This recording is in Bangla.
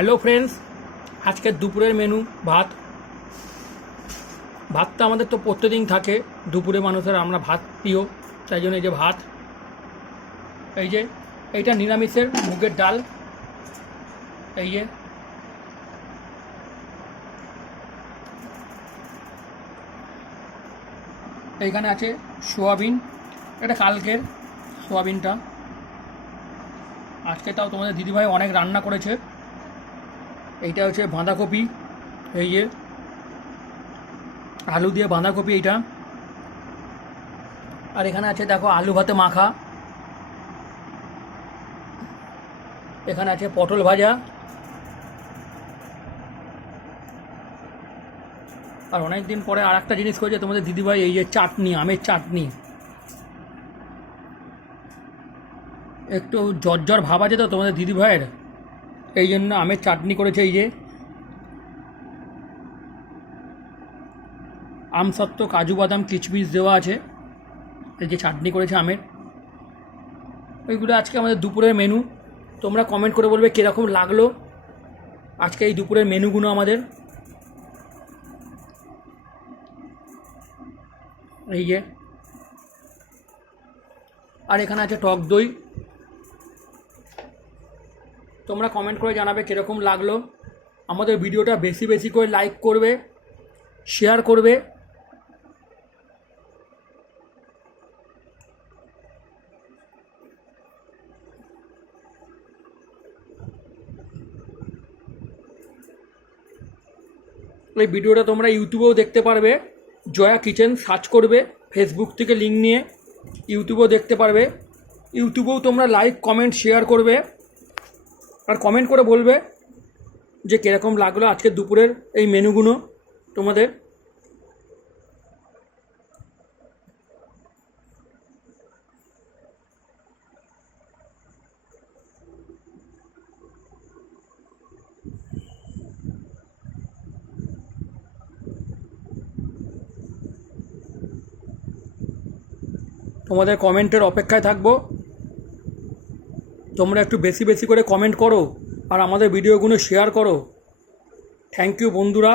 হ্যালো ফ্রেন্ডস, আজকের দুপুরের মেনু ভাত। ভাতটা আমাদের তো প্রত্যেকদিন থাকে, দুপুরে মানুষের আমরা ভাত প্রিয়, তাই জন্য এই যে ভাত, এই যে এইটা নিরামিষের মুগের ডাল, এই যে এইখানে আছে সোয়াবিন, এটা কালকের সোয়াবিনটা, আজকে তাও তোমাদের দিদিভাই অনেক রান্না করেছে। এইটা হচ্ছে বাঁধাকপি, এই যে আলু দিয়ে বাঁধাকপি এইটা, আর এখানে আছে দেখো আলু ভাতে মাখা, এখানে আছে পটল ভাজা, আর অনেক দিন পরে আর একটা জিনিস করেছে তোমাদের দিদিভাই, এই যে চাটনি, আমের চাটনি। একটু জ্বর ভাব আছে তো তোমাদের দিদিভাইয়ের, এই জন্য আমের চাটনি করেছে। এই যে আমসত্ত্ব, কাজু বাদাম, কিচমিচ দেওয়া আছে, এই যে চাটনি করেছে আমের। ওইগুলো আজকে আমাদের দুপুরের মেনু। তোমরা কমেন্ট করে বলবে কীরকম লাগলো আজকে এই দুপুরের মেনুগুলো আমাদের। এই যে আর এখানে আছে টক দই। তোমরা কমেন্ট করে জানাবে কীরকম লাগলো। আমাদের ভিডিওটা বেশি বেশি করে লাইক করবে, শেয়ার করবে। এই ভিডিওটা তোমরা ইউটিউবেও দেখতে পারবে, জয়া কিচেন সার্চ করবে, ফেসবুক থেকে লিঙ্ক নিয়ে ইউটিউবেও দেখতে পারবে। ইউটিউবেও তোমরা লাইক, কমেন্ট, শেয়ার করবে, আর কমেন্ট করে বলবে যে কীরকম লাগলো আজকে দুপুরের এই মেনুগুলো তোমাদের। তোমাদের কমেন্টের অপেক্ষায় থাকবো। তোমরা একটু বেশি বেশি করে কমেন্ট করো আর আমাদের ভিডিওগুলো শেয়ার করো। থ্যাংক ইউ বন্ধুরা।